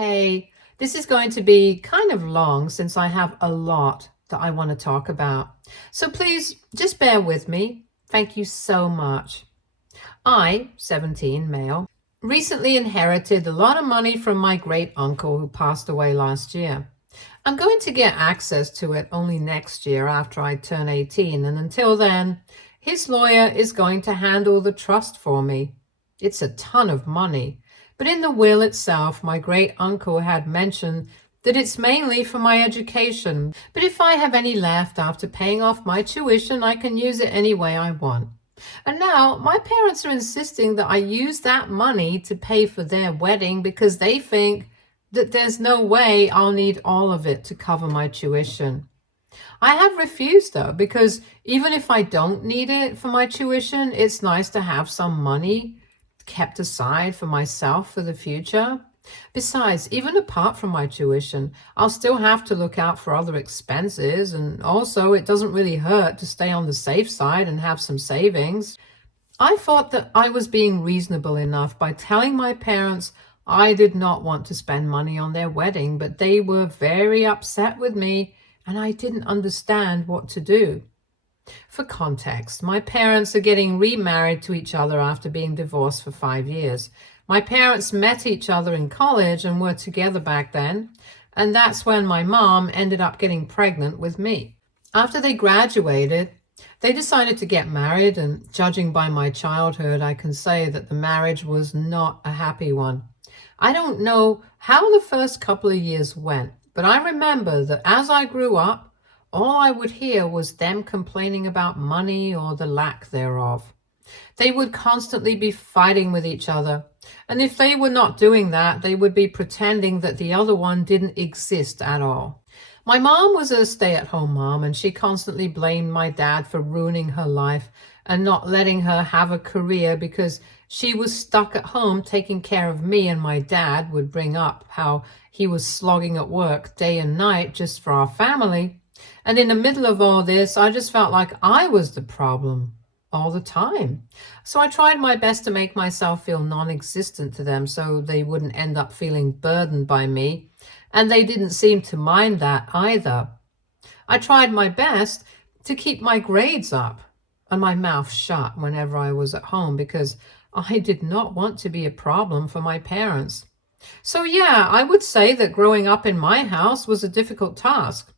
Hey, this is going to be kind of long since I have a lot that I want to talk about. So please just bear with me. Thank you so much. I, 17, male, recently inherited a lot of money from my great uncle who passed away last year. I'm going to get access to it only next year after I turn 18, and until then, his lawyer is going to handle the trust for me. It's a ton of money, but in the will itself, my great uncle had mentioned that it's mainly for my education, but if I have any left after paying off my tuition, I can use it any way I want. And now my parents are insisting that I use that money to pay for their wedding because they think that there's no way I'll need all of it to cover my tuition. I have refused though, because even if I don't need it for my tuition, it's nice to have some money kept aside for myself for the future. Besides, even apart from my tuition, I'll still have to look out for other expenses, and also it doesn't really hurt to stay on the safe side and have some savings. I thought that I was being reasonable enough by telling my parents I did not want to spend money on their wedding, but they were very upset with me and I didn't understand what to do. For context, my parents are getting remarried to each other after being divorced for 5 years. My parents met each other in college and were together back then, and that's when my mom ended up getting pregnant with me. After they graduated, they decided to get married, and judging by my childhood, I can say that the marriage was not a happy one. I don't know how the first couple of years went, but I remember that as I grew up, all I would hear was them complaining about money or the lack thereof. They would constantly be fighting with each other, and if they were not doing that, they would be pretending that the other one didn't exist at all. My mom was a stay-at-home mom, and she constantly blamed my dad for ruining her life and not letting her have a career because she was stuck at home taking care of me, and my dad would bring up how he was slogging at work day and night just for our family. And in the middle of all this, I just felt like I was the problem all the time. So I tried my best to make myself feel non-existent to them so they wouldn't end up feeling burdened by me. And they didn't seem to mind that either. I tried my best to keep my grades up and my mouth shut whenever I was at home because I did not want to be a problem for my parents. So yeah, I would say that growing up in my house was a difficult task.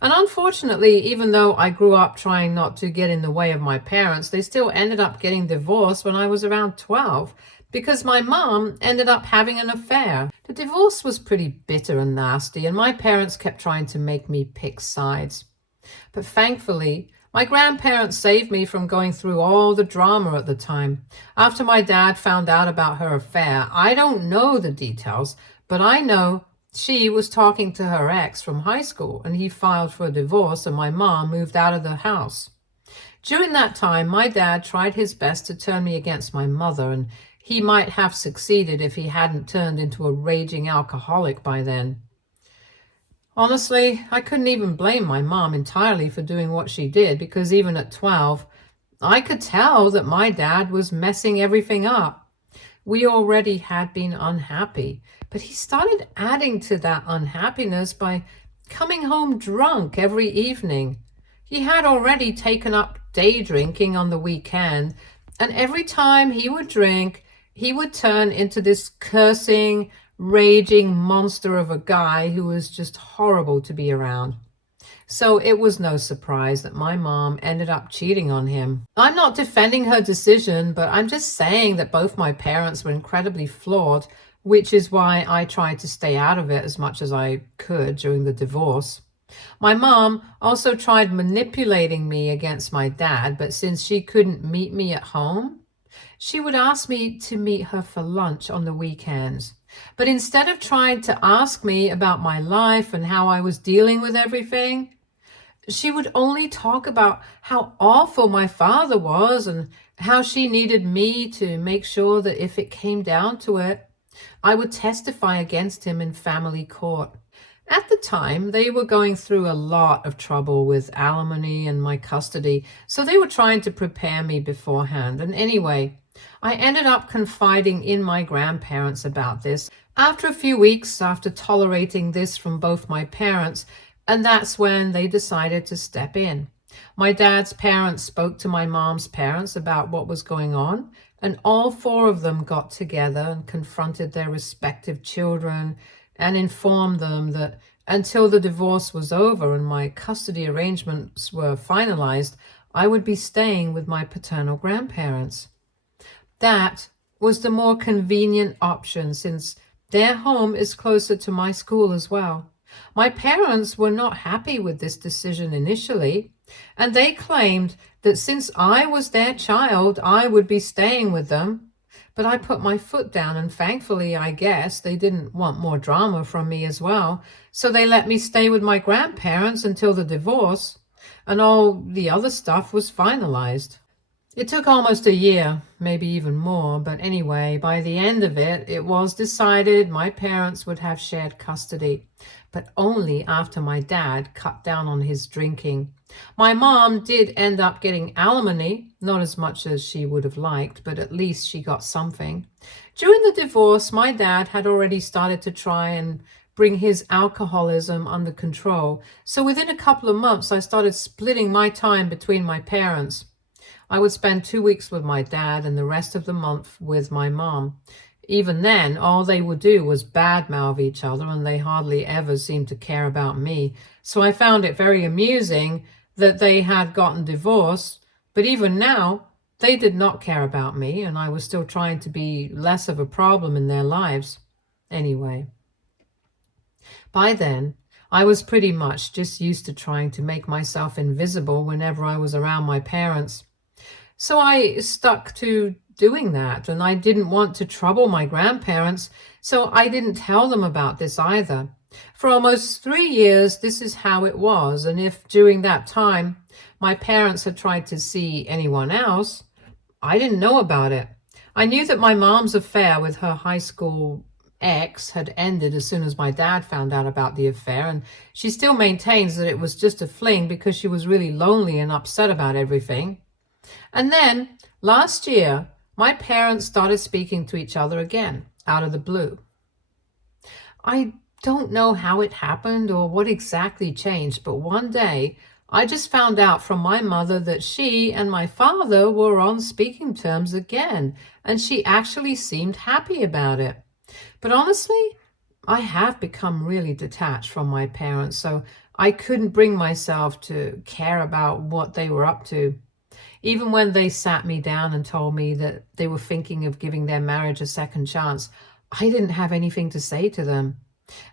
And unfortunately, even though I grew up trying not to get in the way of my parents, they still ended up getting divorced when I was around 12 because my mom ended up having an affair. The divorce was pretty bitter and nasty, and my parents kept trying to make me pick sides. But thankfully, my grandparents saved me from going through all the drama at the time. After my dad found out about her affair, I don't know the details, but I know she was talking to her ex from high school, and he filed for a divorce, and my mom moved out of the house. During that time, my dad tried his best to turn me against my mother, and he might have succeeded if he hadn't turned into a raging alcoholic by then. Honestly, I couldn't even blame my mom entirely for doing what she did, because even at 12, I could tell that my dad was messing everything up. We already had been unhappy, but he started adding to that unhappiness by coming home drunk every evening. He had already taken up day drinking on the weekend, and every time he would drink, he would turn into this cursing, raging monster of a guy who was just horrible to be around. So it was no surprise that my mom ended up cheating on him. I'm not defending her decision, but I'm just saying that both my parents were incredibly flawed, which is why I tried to stay out of it as much as I could during the divorce. My mom also tried manipulating me against my dad, but since she couldn't meet me at home, she would ask me to meet her for lunch on the weekends. But instead of trying to ask me about my life and how I was dealing with everything, she would only talk about how awful my father was and how she needed me to make sure that if it came down to it, I would testify against him in family court. At the time, they were going through a lot of trouble with alimony and my custody, so they were trying to prepare me beforehand. And anyway, I ended up confiding in my grandparents about this, After a few weeks, after tolerating this from both my parents, and that's when they decided to step in. My dad's parents spoke to my mom's parents about what was going on, and all four of them got together and confronted their respective children and informed them that until the divorce was over and my custody arrangements were finalized, I would be staying with my paternal grandparents. That was the more convenient option since their home is closer to my school as well. My parents were not happy with this decision initially, and they claimed that since I was their child, I would be staying with them. But I put my foot down, and thankfully, I guess, they didn't want more drama from me as well. So they let me stay with my grandparents until the divorce, and all the other stuff was finalized. It took almost a year, maybe even more, but anyway, by the end of it, it was decided my parents would have shared custody, but only after my dad cut down on his drinking. My mom did end up getting alimony, not as much as she would have liked, but at least she got something. During the divorce, my dad had already started to try and bring his alcoholism under control, so within a couple of months, I started splitting my time between my parents. I would spend 2 weeks with my dad and the rest of the month with my mom. Even then, all they would do was badmouth each other, and they hardly ever seemed to care about me. So I found it very amusing that they had gotten divorced, but even now, they did not care about me, and I was still trying to be less of a problem in their lives. Anyway, by then, I was pretty much just used to trying to make myself invisible whenever I was around my parents. So I stuck to doing that, and I didn't want to trouble my grandparents, so I didn't tell them about this either. For almost 3 years, this is how it was, and if during that time my parents had tried to see anyone else, I didn't know about it. I knew that my mom's affair with her high school ex had ended as soon as my dad found out about the affair, and she still maintains that it was just a fling because she was really lonely and upset about everything. And then, last year, my parents started speaking to each other again, out of the blue. I don't know how it happened or what exactly changed, but one day I just found out from my mother that she and my father were on speaking terms again, and she actually seemed happy about it. But honestly, I have become really detached from my parents, so I couldn't bring myself to care about what they were up to. Even when they sat me down and told me that they were thinking of giving their marriage a second chance, I didn't have anything to say to them.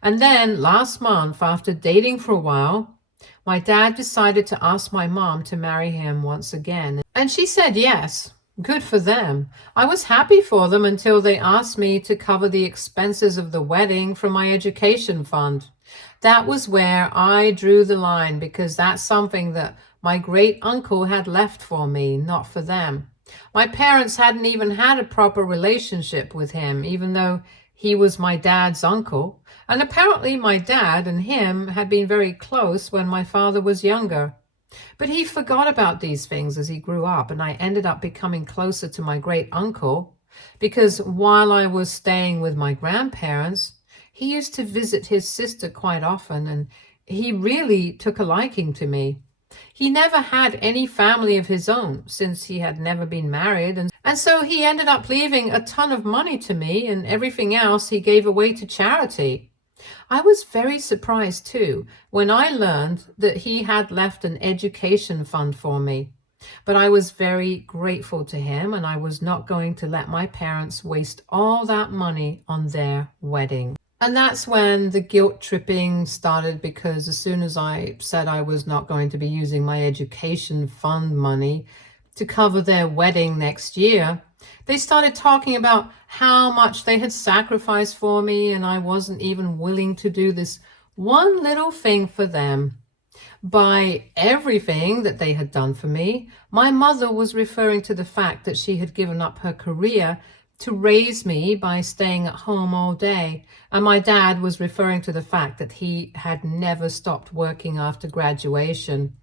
And then last month, after dating for a while, my dad decided to ask my mom to marry him once again. And she said yes. Good for them. I was happy for them until they asked me to cover the expenses of the wedding from my education fund. That was where I drew the line because that's something that my great uncle had left for me, not for them. My parents hadn't even had a proper relationship with him, even though he was my dad's uncle. And apparently my dad and him had been very close when my father was younger. But he forgot about these things as he grew up, and I ended up becoming closer to my great uncle because while I was staying with my grandparents, he used to visit his sister quite often, and he really took a liking to me. He never had any family of his own since he had never been married, and so he ended up leaving a ton of money to me, and everything else he gave away to charity. I was very surprised too when I learned that he had left an education fund for me. But I was very grateful to him, and I was not going to let my parents waste all that money on their wedding. And that's when the guilt tripping started, because as soon as I said I was not going to be using my education fund money to cover their wedding next year, they started talking about how much they had sacrificed for me, and I wasn't even willing to do this one little thing for them. By everything that they had done for me, my mother was referring to the fact that she had given up her career to raise me by staying at home all day, and my dad was referring to the fact that he had never stopped working after graduation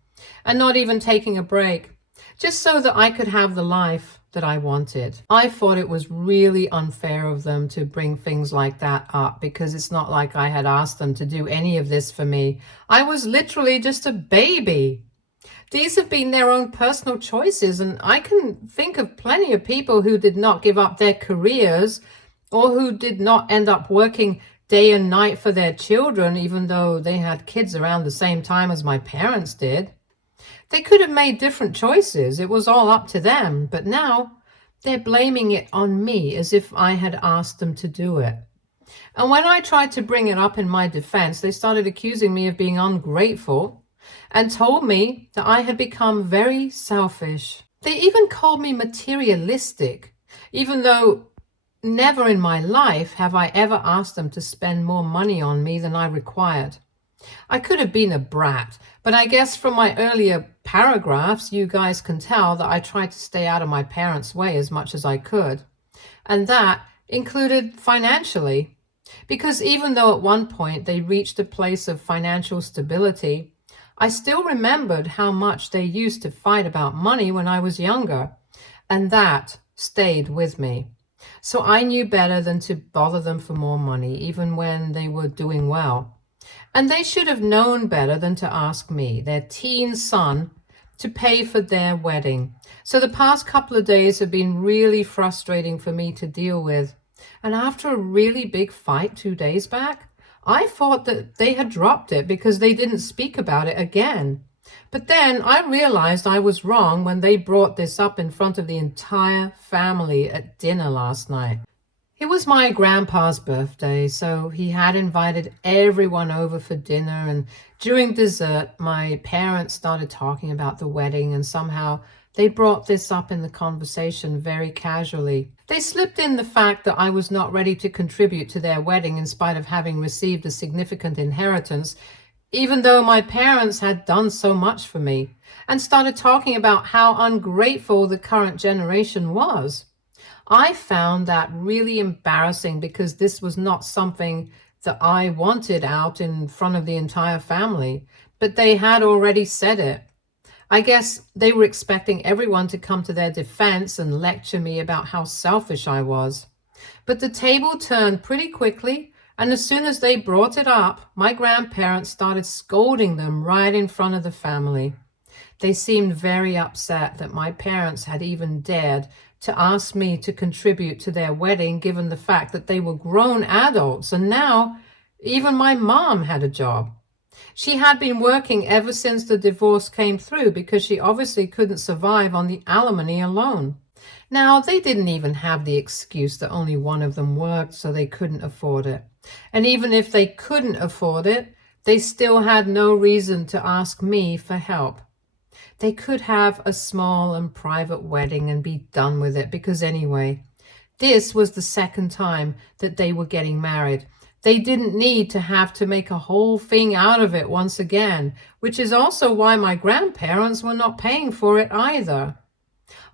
and not even taking a break, just so that I could have the life that that I wanted. I thought it was really unfair of them to bring things like that up, because it's not like I had asked them to do any of this for me. I was literally just a baby. These have been their own personal choices, and I can think of plenty of people who did not give up their careers or who did not end up working day and night for their children, even though they had kids around the same time as my parents did. They could have made different choices. It was all up to them. But now they're blaming it on me as if I had asked them to do it. And when I tried to bring it up in my defense, they started accusing me of being ungrateful and told me that I had become very selfish. They even called me materialistic, even though never in my life have I ever asked them to spend more money on me than I required. I could have been a brat, but I guess from my earlier paragraphs, you guys can tell that I tried to stay out of my parents' way as much as I could. And that included financially, because even though at one point they reached a place of financial stability, I still remembered how much they used to fight about money when I was younger, and that stayed with me. So I knew better than to bother them for more money, even when they were doing well. And they should have known better than to ask me, their teen son, to pay for their wedding. So the past couple of days have been really frustrating for me to deal with. And after a really big fight 2 days back, I thought that they had dropped it because they didn't speak about it again. But then I realized I was wrong when they brought this up in front of the entire family at dinner last night. It was my grandpa's birthday, so he had invited everyone over for dinner, and during dessert, my parents started talking about the wedding, and somehow they brought this up in the conversation very casually. They slipped in the fact that I was not ready to contribute to their wedding in spite of having received a significant inheritance, even though my parents had done so much for me, and started talking about how ungrateful the current generation was. I found that really embarrassing because this was not something that I wanted out in front of the entire family, but they had already said it. I guess they were expecting everyone to come to their defense and lecture me about how selfish I was. But the table turned pretty quickly, and as soon as they brought it up, my grandparents started scolding them right in front of the family. They seemed very upset that my parents had even dared to ask me to contribute to their wedding, given the fact that they were grown adults, and now even my mom had a job. She had been working ever since the divorce came through because she obviously couldn't survive on the alimony alone. Now, they didn't even have the excuse that only one of them worked, so they couldn't afford it. And even if they couldn't afford it, they still had no reason to ask me for help. They could have a small and private wedding and be done with it, because anyway, this was the second time that they were getting married. They didn't need to have to make a whole thing out of it once again, which is also why my grandparents were not paying for it either.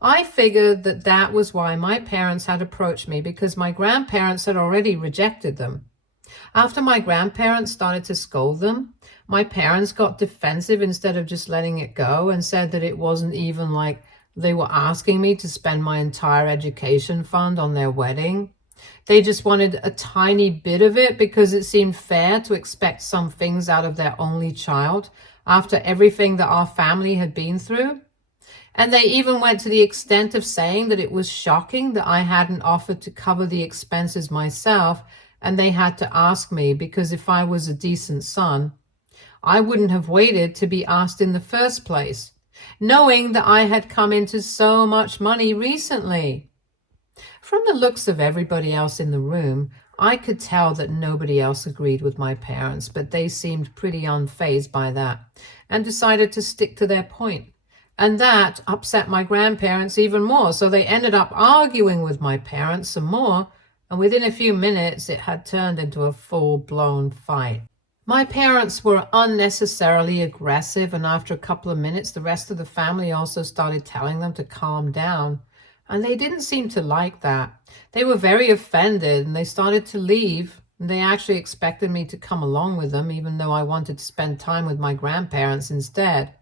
I figured that that was why my parents had approached me, because my grandparents had already rejected them. After my grandparents started to scold them, my parents got defensive instead of just letting it go and said that it wasn't even like they were asking me to spend my entire education fund on their wedding. They just wanted a tiny bit of it because it seemed fair to expect some things out of their only child after everything that our family had been through. And they even went to the extent of saying that it was shocking that I hadn't offered to cover the expenses myself, and they had to ask me because if I was a decent son, I wouldn't have waited to be asked in the first place, knowing that I had come into so much money recently. From the looks of everybody else in the room, I could tell that nobody else agreed with my parents, but they seemed pretty unfazed by that and decided to stick to their point. And that upset my grandparents even more, so they ended up arguing with my parents some more, and within a few minutes it had turned into a full-blown fight. My parents were unnecessarily aggressive, and after a couple of minutes, the rest of the family also started telling them to calm down. And they didn't seem to like that. They were very offended, and they started to leave. And they actually expected me to come along with them, even though I wanted to spend time with my grandparents instead.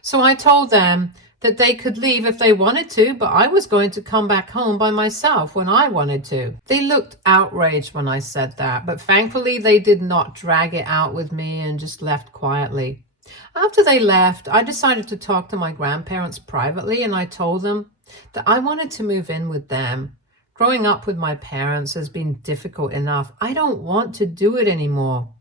So I told them that they could leave if they wanted to, but I was going to come back home by myself when I wanted to. They looked outraged when I said that, but thankfully they did not drag it out with me and just left quietly. After they left, I decided to talk to my grandparents privately, and I told them that I wanted to move in with them. Growing up with my parents has been difficult enough. I don't want to do it anymore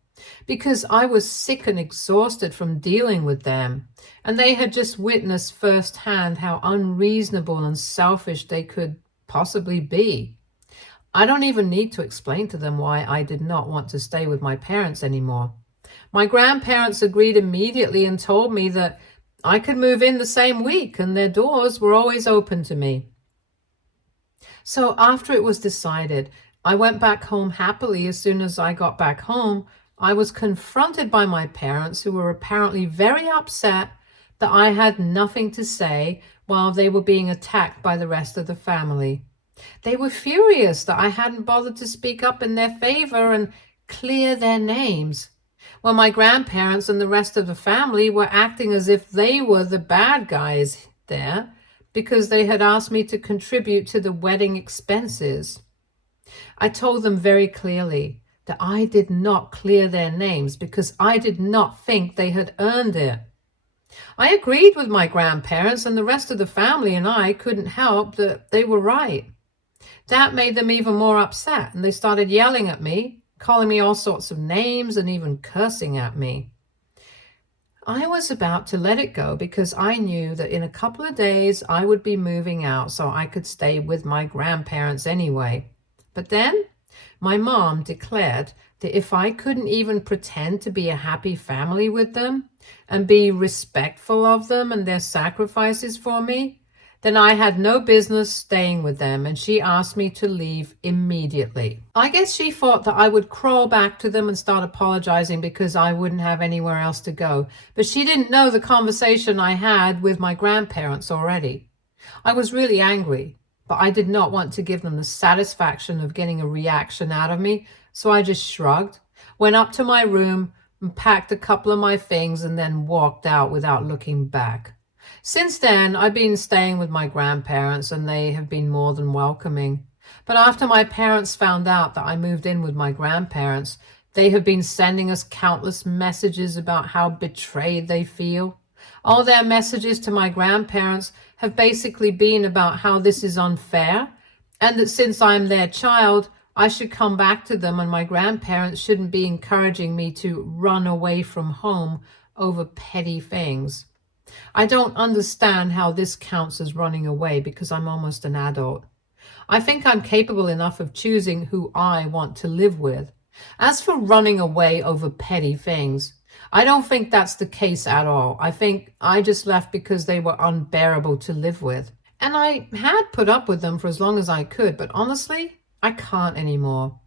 because I was sick and exhausted from dealing with them, and they had just witnessed firsthand how unreasonable and selfish they could possibly be. I don't even need to explain to them why I did not want to stay with my parents anymore. My grandparents agreed immediately and told me that I could move in the same week, and their doors were always open to me. So after it was decided, I went back home happily. As soon as I got back home, I was confronted by my parents, who were apparently very upset that I had nothing to say while they were being attacked by the rest of the family. They were furious that I hadn't bothered to speak up in their favor and clear their names, when my grandparents and the rest of the family were acting as if they were the bad guys there because they had asked me to contribute to the wedding expenses. I told them very clearly that I did not clear their names because I did not think they had earned it. I agreed with my grandparents, and the rest of the family and I couldn't help that they were right. That made them even more upset, and they started yelling at me, calling me all sorts of names, and even cursing at me. I was about to let it go because I knew that in a couple of days I would be moving out so I could stay with my grandparents anyway. But then my mom declared that if I couldn't even pretend to be a happy family with them and be respectful of them and their sacrifices for me, then I had no business staying with them, and she asked me to leave immediately. I guess she thought that I would crawl back to them and start apologizing because I wouldn't have anywhere else to go, but she didn't know the conversation I had with my grandparents already. I was really angry, but I did not want to give them the satisfaction of getting a reaction out of me, so I just shrugged, went up to my room, and packed a couple of my things, and then walked out without looking back. Since then, I've been staying with my grandparents, and they have been more than welcoming. But after my parents found out that I moved in with my grandparents, they have been sending us countless messages about how betrayed they feel. All their messages to my grandparents have basically been about how this is unfair, and that since I'm their child, I should come back to them, and my grandparents shouldn't be encouraging me to run away from home over petty things. I don't understand how this counts as running away because I'm almost an adult. I think I'm capable enough of choosing who I want to live with. As for running away over petty things, I don't think that's the case at all. I think I just left because they were unbearable to live with. And I had put up with them for as long as I could, but honestly, I can't anymore.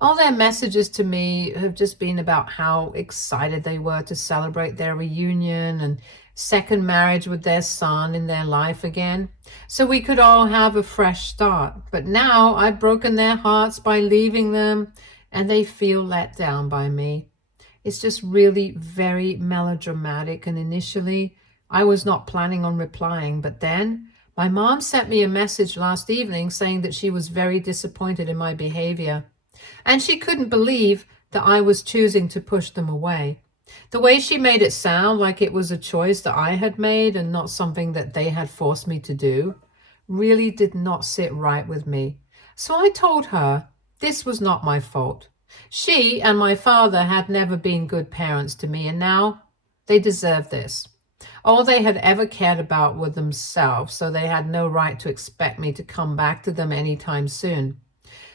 All their messages to me have just been about how excited they were to celebrate their reunion and second marriage with their son in their life again, so we could all have a fresh start. But now I've broken their hearts by leaving them, and they feel let down by me. It's just really very melodramatic, and initially I was not planning on replying, but then my mom sent me a message last evening saying that she was very disappointed in my behavior, and she couldn't believe that I was choosing to push them away. The way she made it sound like it was a choice that I had made and not something that they had forced me to do really did not sit right with me. So I told her this was not my fault. She and my father had never been good parents to me, and now they deserve this. All they had ever cared about were themselves, so they had no right to expect me to come back to them anytime soon.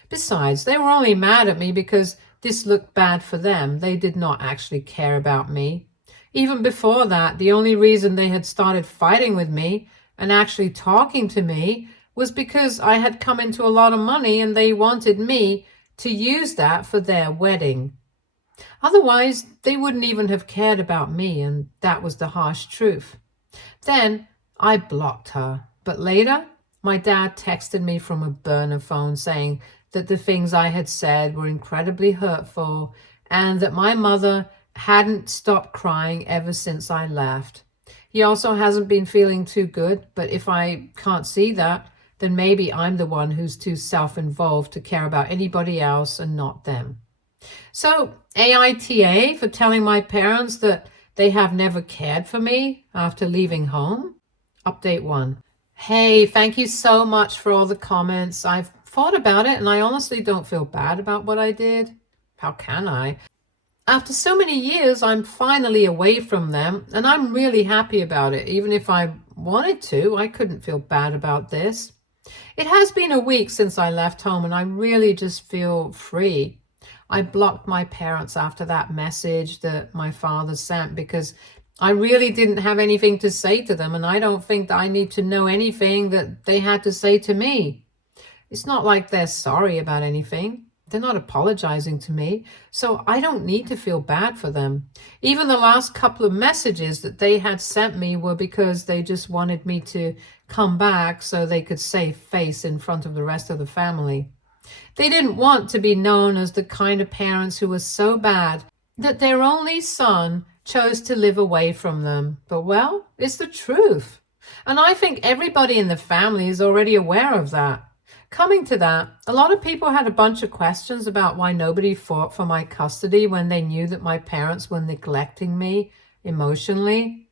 Besides, they were only mad at me because this looked bad for them. They did not actually care about me. Even before that, the only reason they had started fighting with me and actually talking to me was because I had come into a lot of money and they wanted me to use that for their wedding. Otherwise, they wouldn't even have cared about me, and that was the harsh truth. Then I blocked her, but later my dad texted me from a burner phone saying that the things I had said were incredibly hurtful and that my mother hadn't stopped crying ever since I left. He also hasn't been feeling too good, but if I can't see that, then maybe I'm the one who's too self-involved to care about anybody else and not them. So, AITA for telling my parents that they have never cared for me after leaving home. Update 1. Hey, thank you so much for all the comments. I've thought about it and I honestly don't feel bad about what I did. How can I? After so many years, I'm finally away from them and I'm really happy about it. Even if I wanted to, I couldn't feel bad about this. It has been a week since I left home and I really just feel free. I blocked my parents after that message that my father sent because I really didn't have anything to say to them, and I don't think that I need to know anything that they had to say to me. It's not like they're sorry about anything. They're not apologizing to me, so I don't need to feel bad for them. Even the last couple of messages that they had sent me were because they just wanted me to come back so they could save face in front of the rest of the family. They didn't want to be known as the kind of parents who were so bad that their only son chose to live away from them. But well, it's the truth. And I think everybody in the family is already aware of that. Coming to that, a lot of people had a bunch of questions about why nobody fought for my custody when they knew that my parents were neglecting me emotionally.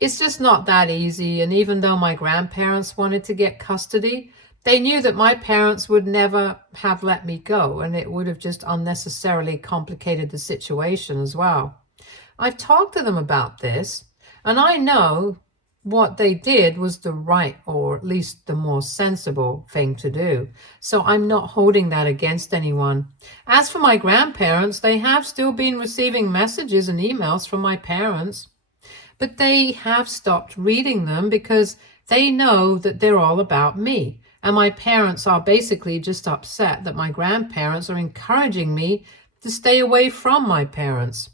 It's just not that easy, and even though my grandparents wanted to get custody, they knew that my parents would never have let me go, and it would have just unnecessarily complicated the situation as well. I've talked to them about this, and I know what they did was the right, or at least the more sensible thing to do. So I'm not holding that against anyone. As for my grandparents, they have still been receiving messages and emails from my parents, but they have stopped reading them because they know that they're all about me. And my parents are basically just upset that my grandparents are encouraging me to stay away from my parents.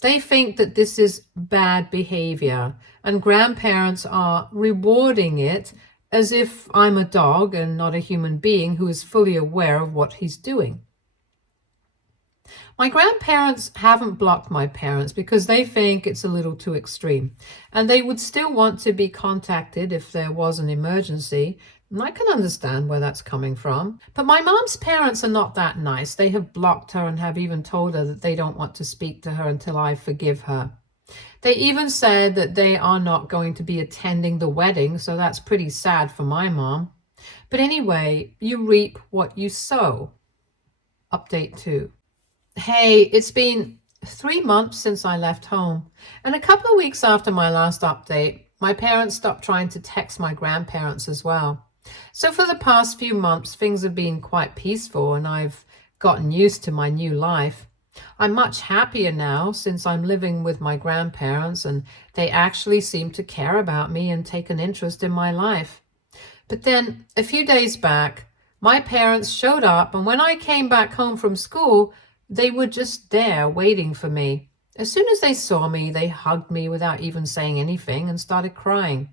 They think that this is bad behavior, and grandparents are rewarding it as if I'm a dog and not a human being who is fully aware of what he's doing. My grandparents haven't blocked my parents because they think it's a little too extreme, and they would still want to be contacted if there was an emergency. And I can understand where that's coming from. But my mom's parents are not that nice. They have blocked her and have even told her that they don't want to speak to her until I forgive her. They even said that they are not going to be attending the wedding, so that's pretty sad for my mom. But anyway, you reap what you sow. Update 2. Hey, it's been 3 months since I left home, and a couple of weeks after my last update, my parents stopped trying to text my grandparents as well. So for the past few months, things have been quite peaceful and I've gotten used to my new life. I'm much happier now since I'm living with my grandparents and they actually seem to care about me and take an interest in my life. But then a few days back, my parents showed up, and when I came back home from school, they were just there waiting for me. As soon as they saw me, they hugged me without even saying anything and started crying.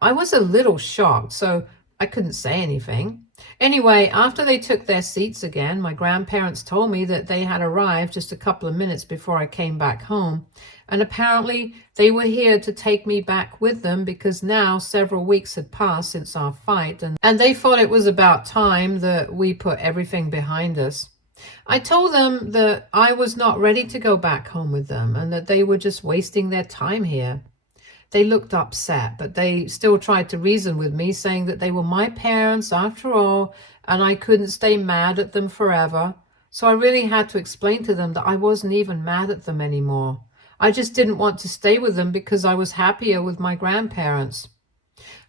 I was a little shocked, so I couldn't say anything. Anyway, after they took their seats again, my grandparents told me that they had arrived just a couple of minutes before I came back home, and apparently they were here to take me back with them because now several weeks had passed since our fight, and they thought it was about time that we put everything behind us. I told them that I was not ready to go back home with them and that they were just wasting their time here. They looked upset, but they still tried to reason with me, saying that they were my parents after all, and I couldn't stay mad at them forever. So I really had to explain to them that I wasn't even mad at them anymore. I just didn't want to stay with them because I was happier with my grandparents.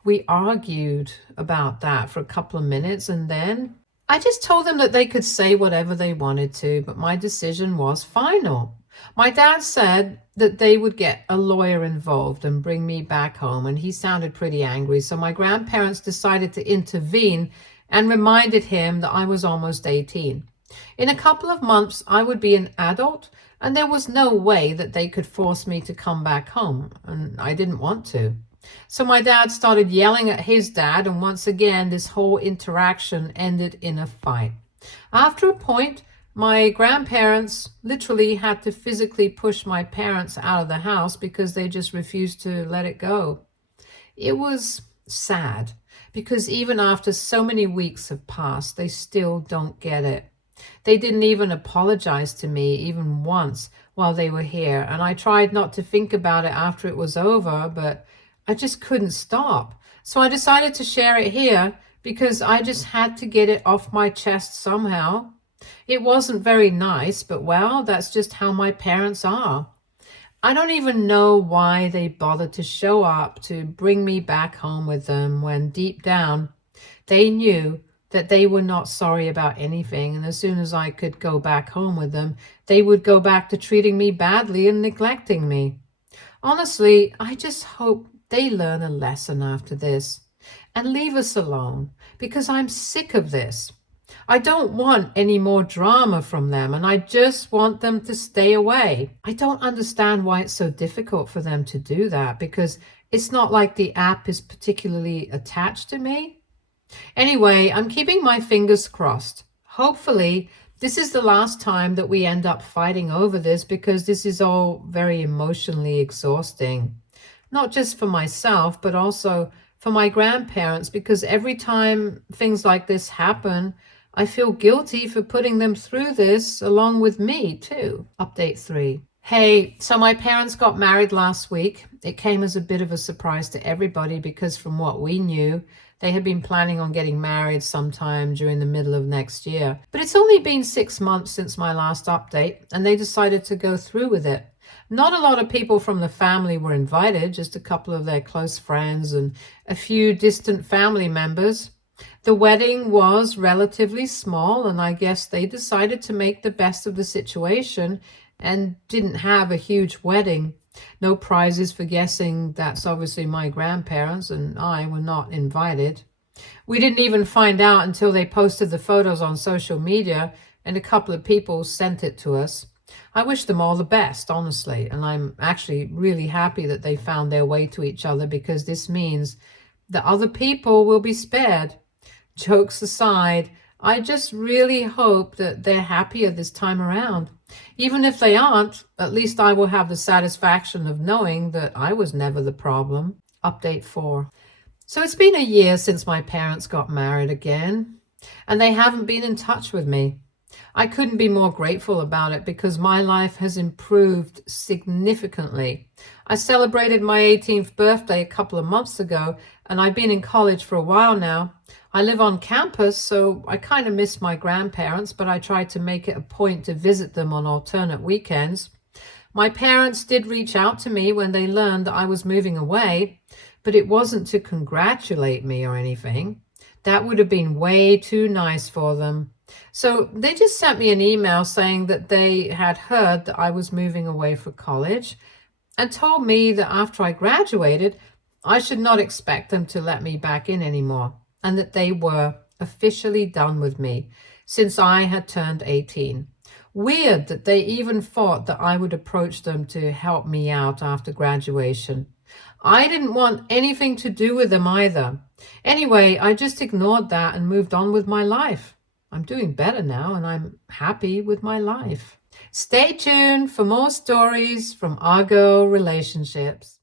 We argued about that for a couple of minutes, and then I just told them that they could say whatever they wanted to, but my decision was final. My dad said that they would get a lawyer involved and bring me back home, and he sounded pretty angry, so my grandparents decided to intervene and reminded him that I was almost 18. In a couple of months, I would be an adult, and there was no way that they could force me to come back home, and I didn't want to. So my dad started yelling at his dad, and once again, this whole interaction ended in a fight. After a point, My grandparents literally had to physically push my parents out of the house because they just refused to let it go. It was sad because even after so many weeks have passed, they still don't get it. They didn't even apologize to me even once while they were here, and I tried not to think about it after it was over, but I just couldn't stop. So I decided to share it here because I just had to get it off my chest somehow. It wasn't very nice, but well, that's just how my parents are. I don't even know why they bothered to show up to bring me back home with them when deep down they knew that they were not sorry about anything. And as soon as I could go back home with them, they would go back to treating me badly and neglecting me. Honestly, I just hope they learn a lesson after this and leave us alone because I'm sick of this. I don't want any more drama from them, and I just want them to stay away. I don't understand why it's so difficult for them to do that because it's not like the app is particularly attached to me. Anyway, I'm keeping my fingers crossed. Hopefully, this is the last time that we end up fighting over this because this is all very emotionally exhausting. Not just for myself, but also for my grandparents, because every time things like this happen, I feel guilty for putting them through this along with me too. Update 3. Hey, so my parents got married last week. It came as a bit of a surprise to everybody because from what we knew, they had been planning on getting married sometime during the middle of next year. But it's only been 6 months since my last update, and they decided to go through with it. Not a lot of people from the family were invited, just a couple of their close friends and a few distant family members. The wedding was relatively small, and I guess they decided to make the best of the situation and didn't have a huge wedding. No prizes for guessing that's obviously my grandparents, and I were not invited. We didn't even find out until they posted the photos on social media, and a couple of people sent it to us. I wish them all the best, honestly, and I'm actually really happy that they found their way to each other because this means that other people will be spared. Jokes aside, I just really hope that they're happier this time around. Even if they aren't, at least I will have the satisfaction of knowing that I was never the problem. Update 4. So it's been a year since my parents got married again, and they haven't been in touch with me. I couldn't be more grateful about it because my life has improved significantly. I celebrated my 18th birthday a couple of months ago, and I've been in college for a while now. I live on campus, so I kind of miss my grandparents, but I try to make it a point to visit them on alternate weekends. My parents did reach out to me when they learned that I was moving away, but it wasn't to congratulate me or anything. That would have been way too nice for them. So they just sent me an email saying that they had heard that I was moving away for college and told me that after I graduated, I should not expect them to let me back in anymore, and that they were officially done with me since I had turned 18. Weird that they even thought that I would approach them to help me out after graduation. I didn't want anything to do with them either. Anyway, I just ignored that and moved on with my life. I'm doing better now, and I'm happy with my life. Stay tuned for more stories from Argo Relationships.